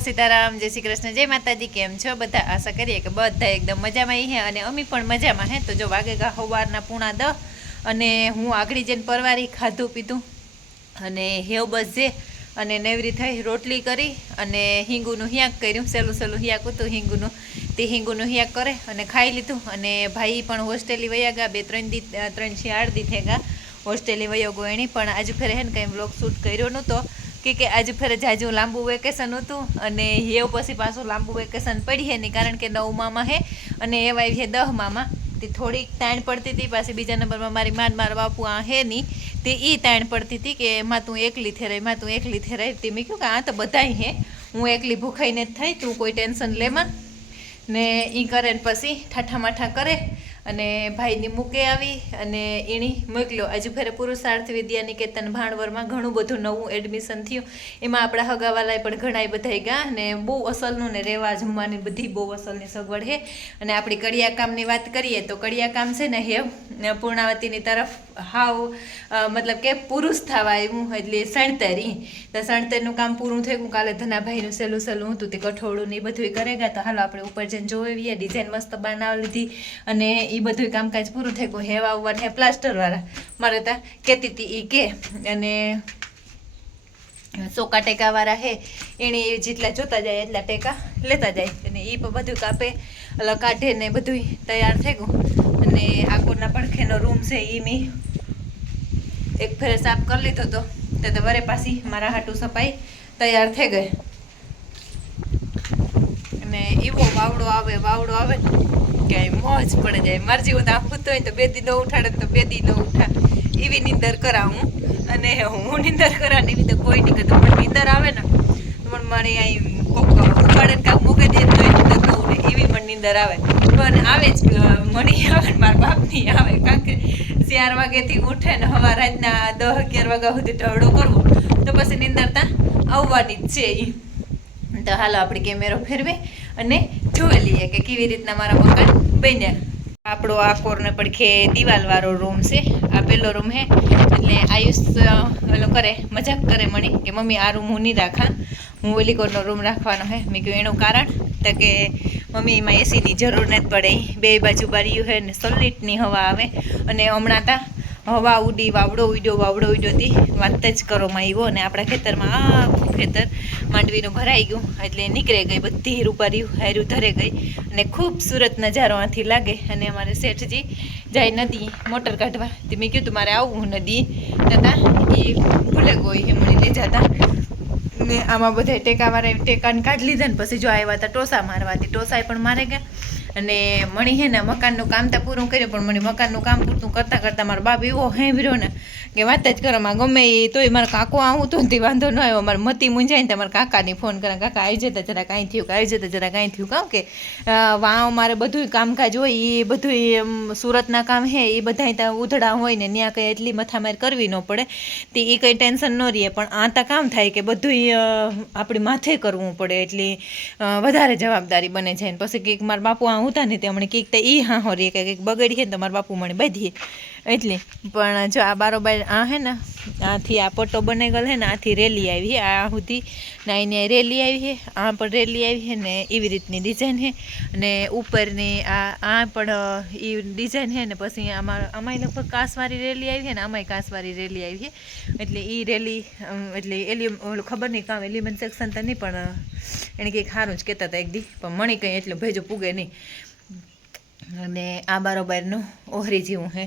સીતારામ, જય શ્રી કૃષ્ણ, જય માતાજી। કેમ છો બધા? આશા કરીએ કે બધા એકદમ મજામાં હે અને અમી પણ મજામાં હે। તો જો વાગેગા સવારના 9:30 અને હું આગળ જઈને પરવારી ખાધું પીધું અને હેવ બસ જે અને નેવરી થઈ રોટલી કરી અને હિંગુનું હિયાક કર્યું। સહેલું હિયાક હતું હિંગુનું, તે હિંગુનું હિયાક કરે અને ખાઈ લીધું। અને ભાઈ પણ હોસ્ટેલી વયા ગયા, 3 થી 8 દી થઈ ગયા હોસ્ટેલી વયો ગયો એની પણ। આજે ફેરે હે ને કંઈ વ્લોગ શૂટ કર્યો નહોતો કે આજે ફેરે જાજુ લાંબુ વેકેશન હતું અને હેવ પછી પાછું લાંબુ વેકેશન પડી હે નહીં, કારણ કે 9મામાં હે અને એવા છે 10મામાં। તે થોડીક તાણ પડતી હતી, પાછી બીજા નંબરમાં મારી મારા બાપુ આ હે નહીં, તે એ તાણ પડતી હતી કે એમાં તું એકલી થઈ રહી। તે મેં કહ્યું કે આ તો બધાય હે, હું એકલી ભૂખાઈને જ થઈ, તું કોઈ ટેન્શન લેમાં ને એ કરે ને પછી ઠાઠા માઠા કરે અને ભાઈની મૂકે આવી અને એણી મોકલ્યો। હજુ ફેરે પુરુષાર્થ વિદ્યા નિકેતન ભાણવરમાં ઘણું બધું નવું એડમિશન થયું, એમાં આપણા હગાવાલાએ પણ ઘણા બધા ગયા ને બહુ અસલનું ને રહેવા જમવાની બધી બહુ અસલની સગવડ છે। અને આપણી કડિયા કામની વાત કરીએ તો કડિયા કામ છે ને હેવ પૂર્ણાવતીની તરફ હાવ મતલબ કે પુરુષ થવા આવ્યું, એટલે સણતરી તો સણતરનું કામ પૂરું થઈ ગયું। કાલે ધનાભાઈનું સહેલું હતું તે કઠોળું ને એ બધું કરે ગયા, તો હાલો આપણે ઉપર જઈને જોઈ ડિઝાઇન મસ્ત બનાવી લીધી અને એ બધું કામકાજ પૂરું થઈ ગયું। હેવા આવવાનું હે પ્લાસ્ટરવાળા મારે ત્યાં કહેતી હતી એ કે, અને સોકા ટેકાવાળા હે એણે જેટલા જોતા જાય એટલા ટેકા લેતા જાય અને એ પણ બધું કાપે કાઢે ને બધું તૈયાર થઈ ગયું। અને આકોરના પડખેનો રૂમ છે એ મેં એક ફેરે સાફ કરી લીધો હતો, તો વરે પાછી મારા હાટું સફાઈ તૈયાર થઈ ગઈ। અને એવો વાવડો આવે કે મોજ પડે જાય। મારે જેવું તો આખું હોય તો 2 દી ન ઉઠાડે તો 2 દી ન ઉઠા એવી નીંદર કરાવું અને હું નીંદર કરા એવી તો કોઈ નહીં કરતું, પણ નીંદર આવે ને પણ મને અહીં કોક ઉપાડે ને કાંક મૂકી દે તો નીંદર ન ઉઠે એવી પણ નીંદર આવે, પણ આવે જ મને આવે ને મારા બાપની આવે, કારણ કે 4 વાગ્યાથી ઉઠે ને હવા રાતના 10-11 વાગ્યા સુધી ઢળો કરવો તો પછી નીંદર ત્યાં આવવાની જ છે એ। તો હાલો આપણે કેમેરો ફેરવે અને જોઈ લઈએ કે કેવી રીતના મારા મકાન બન્યા। આપણો આ કોર્નર પડખે દિવાલવાળો રૂમ છે, આ પહેલો રૂમ હે। એટલે આયુષ ઓલો કરે મજાક કરે મને કે મમ્મી આ રૂમ હું નહીં રાખા, હું ઓલી કોરનો રૂમ રાખવાનો હે। મેં કહ્યું એનું કારણ તો કે મમ્મી એમાં એસીની જરૂર નથી પડે, 2 બાજુ બારીયું હે ને સલ્લીટની હવા આવે અને હમણાં ત્યાં હવા ઉડી વાવડો ઉડ્યો હતી વાત જ કરોમાં આવ્યો અને આપણા ખેતરમાં આખું ખેતર માંડવીનું ભરાઈ ગયું, એટલે નીકળે ગઈ બધી રૂપારીયું હાર્યું ધરે ગઈ અને ખૂબસૂરત નજારો આથી લાગે। અને અમારે શેઠજી જાય નદી મોટર કાઢવા, તે મેં કીધું મારે આવવું નદી તથા એ ભૂલે ગઈ એ મને લઈ જતા ને આમાં બધા ટેકાને કાઢી લીધા ને પછી જો આવ્યા હતા ટોસા મારવાથી, ટોસાએ પણ મારે ગયા અને મણી હે ને મકાનનું કામ તો પૂરું કર્યું, પણ મને મકાનનું કામ પૂરતું કરતાં મારો બાપ એવો હેંભર્યો ને કે વાત જ કરવામાં ગમે એ તોય મારા કાકો આવું તો તે વાંધો ન આવ્યો, મારે મતી મૂંઝાય ને તમારા કાકાને ફોન કરે, કાકા આવી જતા જરા કાંઈ થયું કાં કે વાં મારે બધું કામકાજ હોય એ બધું સુરતના કામ હે એ બધા ત્યાં ઉધડા હોય ને ત્યાં કંઈ એટલી મથામાર કરવી ન પડે, તે એ કંઈ ટેન્શન ન રહે, પણ આ તો કામ થાય કે બધું આપણી માથે કરવું પડે, એટલે વધારે જવાબદારી બને છે। પછી કંઈક મારા બાપુ આ હતા ને તે હમણાં કંઈક તો એ હા હો રે કંઈક બગડી છે ને તો મારા બાપુ મને બાંધીએ એટલે। પણ જો આ બારોબાર આ હે ને આથી આ પટ્ટો બને ગયેલ હે ને આથી રેલી આવી છે આ સુધી ને અહીંયા રેલી આવી છે, આ પણ રેલી આવી છે ને એવી રીતની ડિઝાઇન છે। અને ઉપરની આ પણ એ ડિઝાઇન છે ને પછી આમાં લગભગ કાસવાળી રેલી આવી છે ને આમાંય કાસવાળી રેલી આવી છે, એટલે એ રેલી એટલે ઓલું ખબર નહીં કામ એલિમેન્ટ સેક્શન તો નહીં, પણ એને કંઈક સારું જ કહેતા હતા એક દી, પણ મણી કંઈ એટલું ભેજો પૂગે નહીં। અને આ બારોબારનું ઓહરી જેવું હે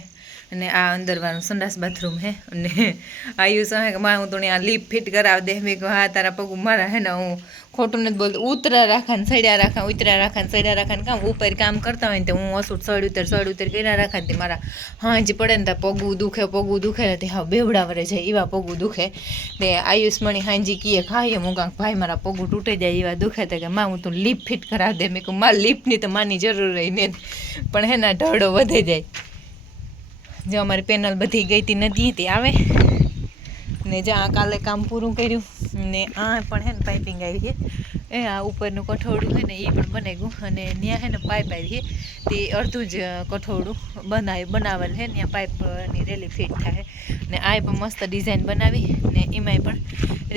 અને આ અંદરવાળું સંડાસ બાથરૂમ હે। અને આયુષ હે કે માં હું તો આ લીપ ફિટ કરાવી દે, મેં કહું હા તારા પગ મારા હે ને હું ખોટું નથી બોલતું, ઉતરા રાખા ને સડ્યા રાખા ને કામ ઉપર કામ કરતા હોય ને તો હું અસુટ સડ ઉતર કર્યા રાખા ને મારા હાંજ પડે ને તો પગું દુખે ને તે હા બેવડા વરે જાય એવા પગું દુખે। તે આયુષમણી હાંજી કીએ ખાઈએ હું કાંક ભાઈ મારા પગું તૂટી જાય એવા દુખે તો કે માં હું તું લીપ ફિટ કરાવી દે, મેં કહું માં લીપની તો માની જરૂર રહી ને, પણ હે ને ઢળો વધે જાય। જો અમારી પેનલ બધી ગઈ હતી નદી તે આવે ને જો આ કાલે કામ પૂરું કર્યું ને આ પણ હે ને પાઇપિંગ આવી છે, એ આ ઉપરનું કઠોળું છે ને એ પણ બને ગયું અને ત્યાં હે ને પાઇપ આવી છે તે અડધું જ કઠોળું બનાવેલ છે, ત્યાં પાઇપની રેલી ફિટ થાય ને આ પણ મસ્ત ડિઝાઇન બનાવી ને એમાંય પણ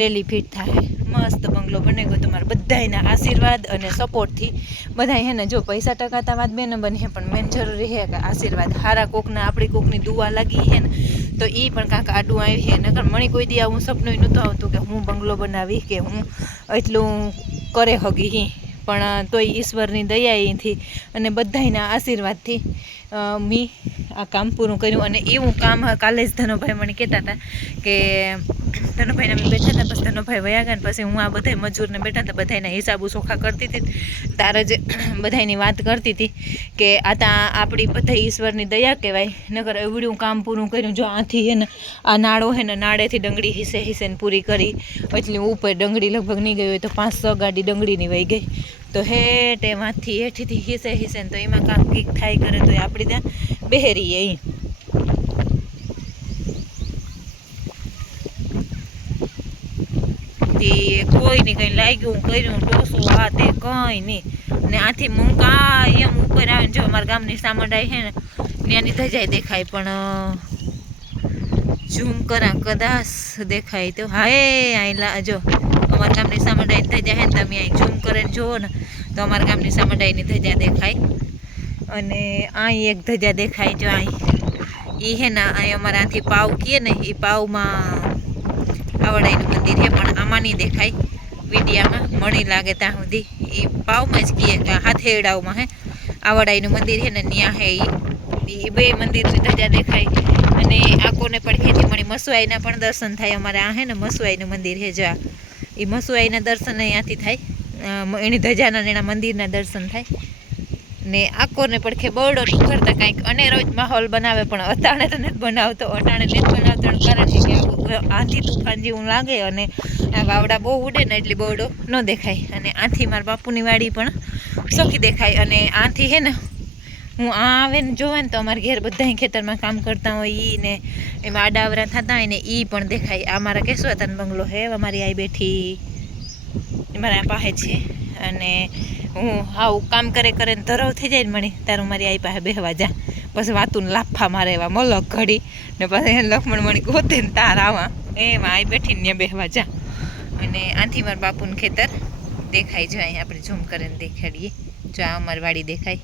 રેલી ફિટ થાય। મસ્ત બંગલો બની ગયો તમારા બધાના આશીર્વાદ અને સપોર્ટથી. બધા હે ને જો પૈસા ટકાતા વાત બે નંબર હે, પણ મેન જરૂરી હે કે આશીર્વાદ હારા કોકના આપણી કોકની દુઆ લાગી હે ને તો એ પણ કાંક આડું આવી હે. નકર મને કોઈ દી આવું સપનું નહોતું આવતું કે હું બંગલો બનાવી કે હું એટલું કરે હગી હી, પણ તોય ઈશ્વરની દયાથી અને બધાના આશીર્વાદથી મેં આ કામ પૂરું કર્યું. અને એવું કામ કાલે જ ધનુભાઈ મને કહેતા હતા કે ધનુભાઈને અમે બેઠા હતા, પછી ધનુભાઈ વયા ગયા, પછી હું આ બધા મજૂરને બેઠા હતા, બધાના હિસાબો ચોખ્ખા કરતી હતી, તારે જ બધાની વાત કરતી હતી કે આ ત્યાં આપણી બધા ઈશ્વરની દયા કહેવાય. નકર એવડું કામ પૂરું કર્યું. જો આથી હે ને આ નાળો હે ને નાળેથી ડંગળી હિસે ને પૂરી કરી, એટલી ઉપર ડંગળી લગભગ નહીં ગઈ હોય તો 5-6 ગાડી ડંગળીની વહી ગઈ. તો હેઠે વાંથી હેઠીથી હિસે ને તો એમાં કાંક કીક થાય કરે તો આપણે ત્યાં બહેરીએ અહીં. કોઈને કંઈ લાગ્યું કર્યું ટોસું આ તે કંઈ નહીં. ને આથી મૂંકા એમ ઉપર આવે ને જો અમારા ગામની સામંડાઈ છે ને ત્યાંની ધજાઈ દેખાય, પણ ઝૂમ કરા કદાચ દેખાય તો હાય અહીં જો અમારા ગામની સામંડાઈની ધજા છે ને તમે અહીં ઝૂમ કરીને જુઓ ને તો અમારા ગામની સામંડાઈની ધજા દેખાય. અને અહીં એક ધજા દેખાય જો અહીં એ હે ને અહીં અમારા આથી પાવ કહીએ ને એ પાવમાં આવડાઈનું મંદિર છે, પણ આમાં નહીં દેખાય વિડીયામાં. મણી લાગે ત્યાં સુધી એ પાવમાં જ કહીએ કે હાથેડાઓમાં હે આવડાઈનું મંદિર છે ને ત્યાં હે એ બે મંદિરની ધજા દેખાય. અને આકોને પણ ખેતી મણી મસવાઈના પણ દર્શન થાય. અમારે આ હે ને મસવાઈનું મંદિર છે જો એ મસવાઈના દર્શન અહીંયાથી થાય, એની ધજાના એના મંદિરના દર્શન થાય. ને આકોને પડખે બરડો કરતા કાંઈક અનેરો જ માહોલ બનાવે, પણ અટાણે તો નથી બનાવતો. અટાણે નથી બનાવતાનું કારણ છે કે આંધી તુફાન જેવું લાગે અને આ વાવડા બહુ ઉડે ને એટલે બરડો ન દેખાય. અને આથી મારા બાપુની વાડી પણ ચોખ્ખી દેખાય. અને આથી હે ને હું આ આવે ને જોવે ને તો અમારા ઘેર બધા ખેતરમાં કામ કરતા હોય એ ને એમાં આડાવરા થતા હોય ને એ પણ દેખાય. આ મારા કેશવતાનો બંગલો હે, અમારી આઈ બેઠી મારા પાસે છે. અને હું આવું કામ કરે ને ધરવ થઈ જાય ને મણી તારું મારી આઈ પાસે બેહવા જા, પછી વાતું લાફા મારે એવા મલક ઘડી ને પછી લક્ષ્મણ મણી ગોતે ને તાર આવા એમાં આઈ બેઠીને ત્યાં બેહવા જા. અને આથી મારા બાપુનું ખેતર દેખાય. જો અહીં આપણે ઝૂમ કરીને દેખાડીએ જો આ અમારી વાડી દેખાય,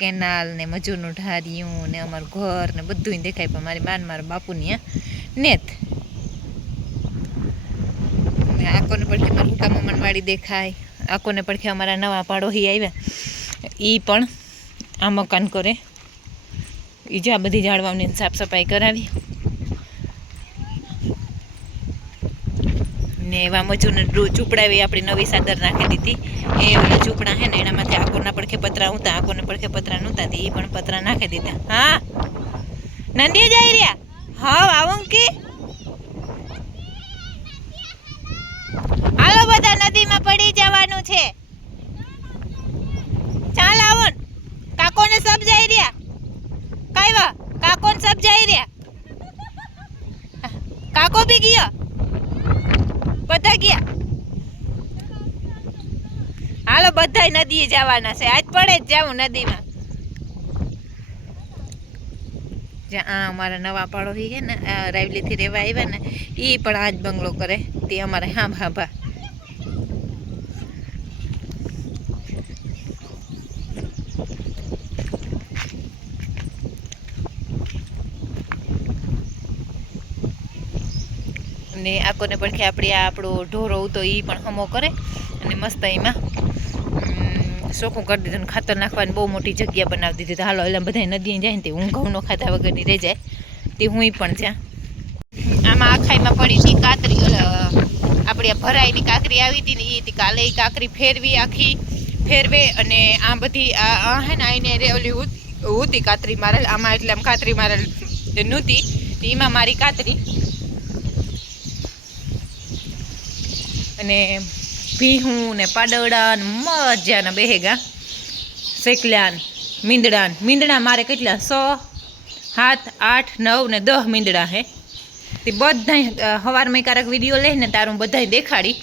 કેનાલ ને મજૂરનું ઢારિયું ને અમારું ઘર ને બધું દેખાય. પણ મારી માન મારા બાપુની નેત આકોને પડખે મારા હુકા મામાની વાડી દેખાય. આકોને પડખે અમારા નવા પાડોશી આવ્યા એ પણ આ મકાન કરે, એ જો આ બધી ઝાડવાની સાફ સફાઈ કરાવી ને એવા મજૂરને ચૂપડાવી આપણી નવી ચાદર નાખી દીધી. એ ઓલા ચૂપડા હે ને એનામાંથી આકોના પડખે પતરા ઉતા, આકોને પડખે પતરા નહોતા એ પણ પતરા નાખી દીધા. હા નંદી જઈ રહ્યા હા આવું કે હાલો બધા નદીમાં પડી જવાનું છે. ચાલ આવો કાકોને સબ જઈ રહ્યા કાઈવા કાકોને સબ જઈ રહ્યા કાકો બી ગયો બધા ગયા. હાલો બધા નદીએ જવાના છે, આજ પડે જ જાવું નદીમાં. જ્યાં અમારા નવા પાડોશી છે ને રાયવલીથી રહેવા આવ્યા ને એ પણ આજ બંગલો કરે તે અમારે હાંભા ને આકોને પડખે આપણે આપણો ઢોરો હતો એ પણ હમો કરે અને મસ્ત એમાં ચોખ્ખું કરી દીધું. ખાતર નાખવાની બહુ મોટી જગ્યા બનાવી દીધી. તો હાલો એટલે બધા નદી જાય ને તે હું ઘઉંનો ખાધા વગરની રહી જાય તે હું પણ જ્યાં આમાં આખાઈમાં પડી હતી કાતરી આપણે ભરાઈની કાકરી આવી હતી ને એ કાલે એ કાકરી ફેરવી આખી ફેરવે. અને આ બધી આ હે ને આઈને ઓલી હતી કાતરી મારેલ આમાં, એટલે આમ કાતરી મારેલ નહોતી એમાં મારી કાતરી. અને ભીહું ને પાડવડા ને મજાના બેહેગા શેકલ્યા મીંદડા મારે કેટલા 6, 7, 8, 9 ને 10 મીંદડા હે. તે બધા સવારમાં કારક વિડીયો લઈને તારું બધાય દેખાડી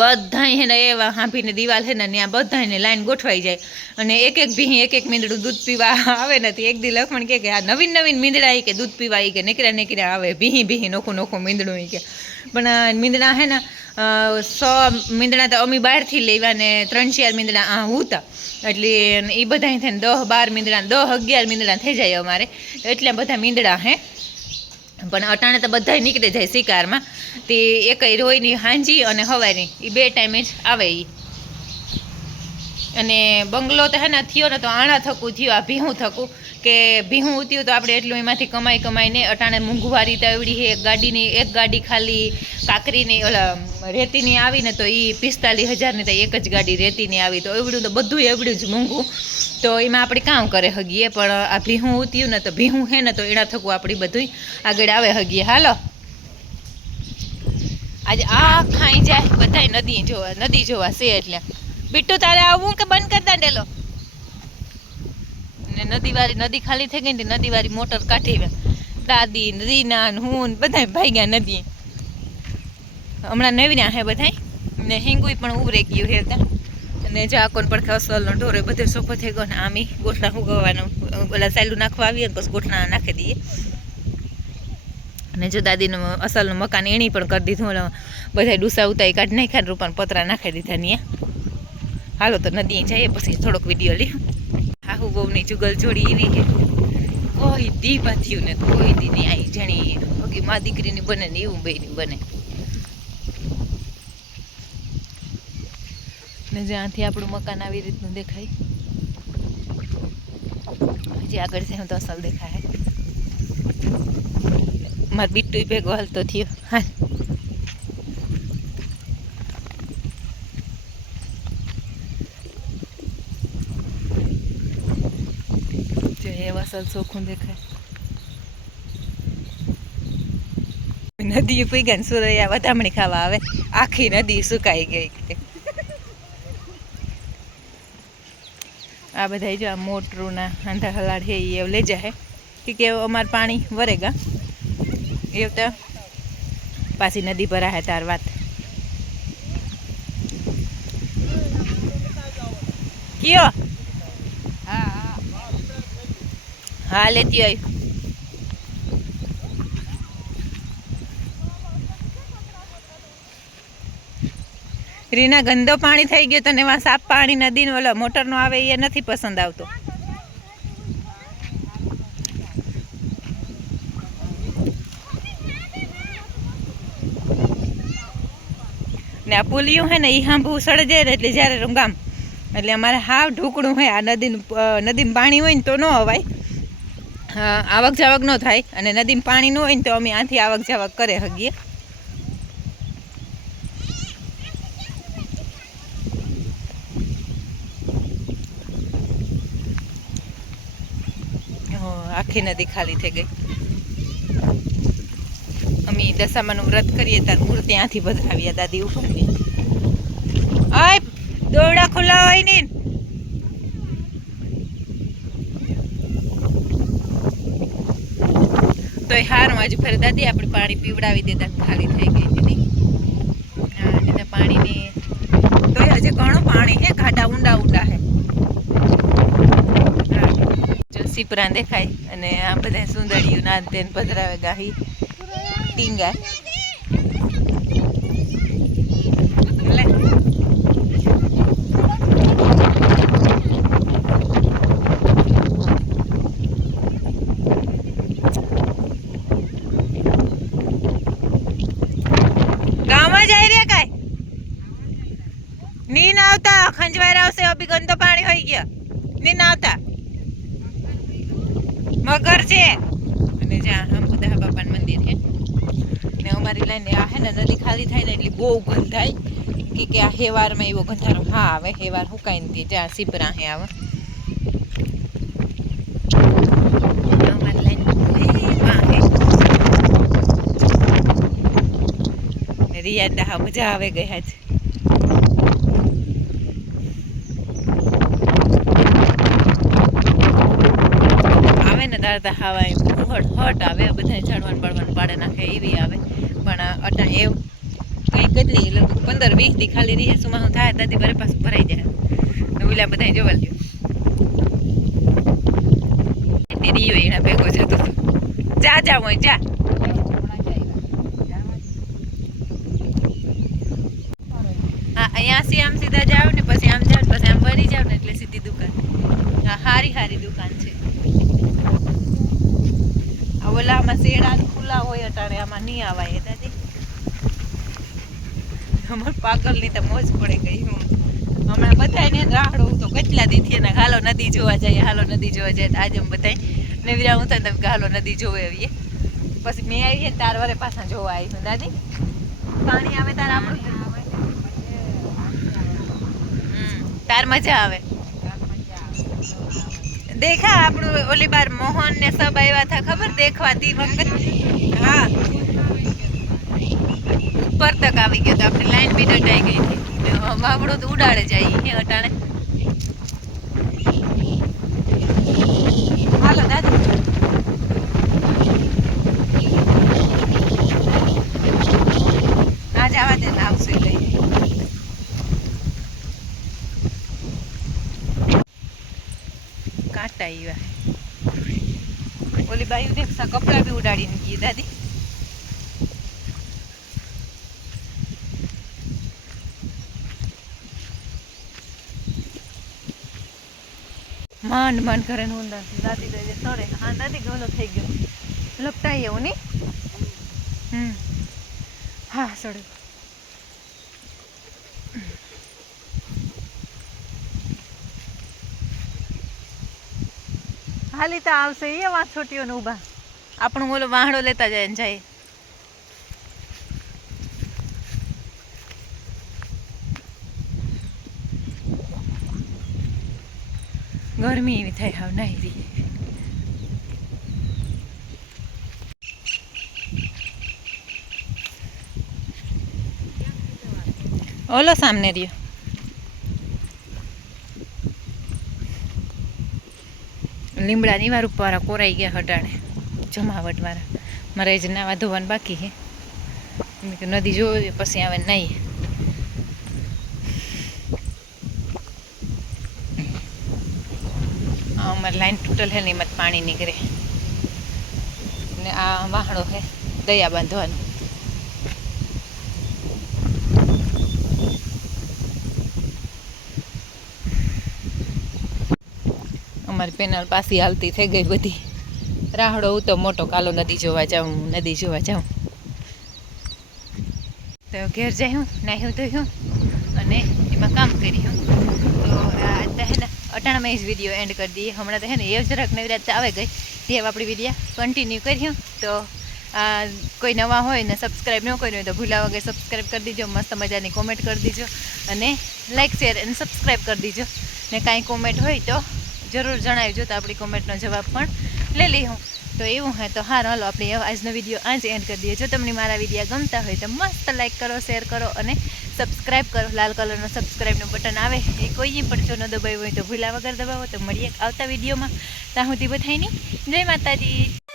બધાય હે ને એવા હાંભીને દિવાલ હે ને ત્યાં બધાને લાઈન ગોઠવાઈ જાય. અને એક ભીહી એક મીંદડું દૂધ પીવા આવે ને એક દી લક્ષ્મણ કે આ નવીન મીંદડા કે દૂધ પીવા કે નીકળ્યા આવે ભીહી નોખું મીંદડું કે. પણ મીંદડા હે ને 100 મીંદડા તો અમે બહારથી લેવા ને 3-4 મીંદડા આ હતા એટલે એ બધા થઈને 10-12 મીંદડા 10-11 મીંદડા થઈ જાય અમારે એટલા બધા મીંદડા હે પણ અટાણે તો બધા નીકળી જાય શિકારમાં તે એકઈ રોયની હાંજી અને હવારની એ 2 ટાઈમે જ આવે એ અને બંગલો તો હે ને થયો ને તો આણા થકું થયું આ ભીહું થકું કે ભીહું ઉત્યું તો આપણે એટલું એમાંથી કમાઈને અટાણે મોંઘવારી તો એવડી છે એક ગાડી ખાલી કાકરીની ઓલા રેતીની આવી ને તો એ 45,000ની તો એક જ ગાડી રેતીની આવી તો એવડું તો બધું એવડું જ મોંઘું તો એમાં આપણે કામ કરે હગીએ પણ આ ભીહું ઉત્યું ને તો ભીહું હે ને તો એના થકું આપણી બધું આગળ આવે હગીએ હાલો આજે આ ખાઈ જાય બધાય નદી જોવા છે એટલે बिट्टू तारे आवू के बंद कर दांडेलो ने नदी खाली થઈ ગઈ ને નદી વાળી મોટર કાઢી દાદી રીના હું બધાય ભાગ્યા નદી હમણાં નવીના હે બધાય ને હિંગુઈ પણ ઉભરે ગયું હે અને જા કોણ પડખે અસલનો ઢોરે બધે સોફો થઈ ગયો ને આમી ગોઠલા ઉગવાનો ઓલા સાયલું નાખવા આવીએ ને પછી ગોઠલા નાખી દઈએ અને જો દાદીનું અસલનું મકાન એણી પણ કરી દીધું બધા ડૂસા ઉતાઈ કાઢી નાખ્યા રૂપાન પતરા નાખી દીધા ને હાલો તો નદી જઈએ પછી થોડોક વિડીયો લે હાહુ બહુની જુગલ જોડી એવી કે કોઈ દી થયું ને કોઈ દી નહીં આવી જાણી હગી મા દીકરીની બને ને એવું બેની બને ને જ્યાંથી આપણું મકાન આવી રીતનું દેખાય હજી આગળ છે હું તો અસલ દેખાય મારે બીટું ભેગો હાલતો થયો હા અસલ ચોખ્ખું દેખાય નદી પી ગયા ને સુરૈયા વધામણી ખાવા આવે આખી નદી સુકાઈ ગઈ આ બધા જો આ મોટરું ના આંધા હલાડ હે એ લઈ જાય કે અમાર પાણી વરેગા એવું તો પાછી નદી ભરા હે તાર વાત કયો હા લેતી આવી રીના ગંદો પાણી થઈ ગયો તો ને એમાં સાફ પાણી નદી ઓલો મોટરનો આવે એ નથી પસંદ આવતો ને આ પુલિયું હે ને એ હાંભું સડે જાય ને એટલે જ્યારે ગામ એટલે અમારે હાવ ઢૂકડું હોય આ નદીમાં પાણી હોય ને તો ન અવાય આવક જાવક ન થાય અને નદીમાં પાણી ન હોય ને તો અમે આથી આવક જાવક કરે હગીએ આખી નદી ખાલી થઈ ગઈ અમે દશામાનું વ્રત કરીએ ત્યારે મૂર્તિ ત્યાંથી પધરાવ્યા દાદી ઉપાડી આય દોરડા ખુલ્લા હોય ને તો હારું આજુ ફરે દાદી આપણે પાણી પીવડાવી દેતા ખાલી થઈ ગઈ હતી હા પાણીની તો હજી ઘણું પાણી હે ઘાટા ઊંડા હે જો સીપરા દેખાય અને આ બધા સુંદરીયું ના તેન પધરાવે ગાહી ટીંગા નીન આવતા ખંજવાર આવશે અભી ગંદો પાણી હોઈ ગયા નીન આવતા મગર છે અને જ્યાં આમ બધા બાપાનું મંદિર છે ને અમારી લાઈને આ હે ને નદી ખાલી થાય ને એટલે બહુ ગંધ થાય કે આ હેવારમાં એવો ગંધારો હા આવે હેવાર હુકાઈ ને જ્યાં સીપરા હે આવે અમારી લાઈને રિયા હા મજા આવે ગઈ આજ હવા હટ આવે બધા ઝાડવાન બળવાન પાડે નાખે એવી આવે પણ અટા એવું કંઈ કેટલી લગભગ 15-20 દી ખાલી રહે સુમાં હું થાય દાદી બરે પાછું ભરાઈ જાય ઓલા બધા જોવા લ્યો રીયો એના ભેગો જતો જા હોય જા આમ સીધા જાવ ને પછી આમ જાવ પછી આમ વળી જાવ ને એટલે સીધી દુકાન. હા હારી દુકાન છે. આ ઓલામાં શેડા ખુલ્લા હોય અટાણે આમાં નહીં આવાય દાદી. અમાર પાગલની તો મોજ પડે ગઈ. હું હમણાં બધાને રાહડો તો કેટલા દીથી ને હાલો નદી જોવા જાય આજે અમે બધા નેવરા હું તો હાલો નદી જોવે આવીએ. પછી મેં આવીએ ને તાર વારે પાછા જોવા આવી દાદી. પાણી આવે તાર આપણું તાર મજા આવે. દેખા આપણું ઓલી બાર મોહન ને સબ આવ્યા હતા ખબર દેખવા તી વખત. હા ઉપર તક આવી ગયો તો આપણી લાઈન બી ડટાઈ ગઈ હતી. વાવડો તો ઉડાડે જાય હે અટાણે. હાલો દાદી આ જવા દે આવશે લઈ. કાંટા આવ્યા ઓલી બાયુ દેખસા કપડા બી ઉડાડીને ગઈ દાદી. માંડ કરે ઊંડા દાદી તો સડે. હા દાદી ગોલો થઈ ગયો લપટાઈ એવું નહીં. હા સડે. હાલી તો આવશે એ વાત છોટીઓને ઊભા આપણું ઓલો વાહડો લેતા જાય ને જાય. ગરમી એવી થાય હાવ નાઈ. ઓલો સામને રહ્યો. લીમડાની વાર ઉપર કોરાઈ ગયા હટાણે જમાવટ વાળા. મારે જ નાવા ધોવાનું બાકી છે. નદી જોવે પછી આવે નહીં. અમારી લાઈન તૂટલ છે ને એમાં પાણી નીકળે ને આ વાહણો છે દયા બાંધવાનું. અમારી પેનલ પાછી હાલતી થઈ ગઈ બધી. રાહડો તો મોટો કાલો નદી જોવા જાઉં તો ઘેર જયું નાહ્યું ધોયું અને એમાં કામ કર્યું. તો હે ને અટાણામાં જ વિડીયો એન્ડ કરી દઈએ. હમણાં તો હે ને એ જરાક નવરાત આવે ગઈ તે આપણી વિડીયો કન્ટિન્યુ કર્યું. તો કોઈ નવા હોય ને સબસ્ક્રાઈબ ન કર્યું હોય તો ભૂલા વગર સબસ્ક્રાઈબ કરી દીજો. મસ્ત મજાની કોમેન્ટ કરી દીજો અને લાઈક શેર અને સબસ્ક્રાઈબ કરી દીજો. ને કાંઈ કોમેન્ટ હોય તો જરૂર જણાવજો તો આપણી કોમેન્ટનો જવાબ પણ લઈ લઈ. તો એવું હોય તો હાર હાલો આપણે આજનો વિડીયો આજ એન્ડ કરી દઈએ. જો તમને મારા વિડીયો ગમતા હોય તો મસ્ત લાઈક કરો, શેર કરો અને સબસ્ક્રાઈબ કરો. લાલ કલરનો સબસ્ક્રાઈબનું બટન આવે એ કોઈ પણ જો ન દબાવ્યું હોય તો ભૂલા વગર દબાવો. તો મળીએ આવતા વિડીયોમાં. ત્યાં સુધી બધાયની જય માતાજી.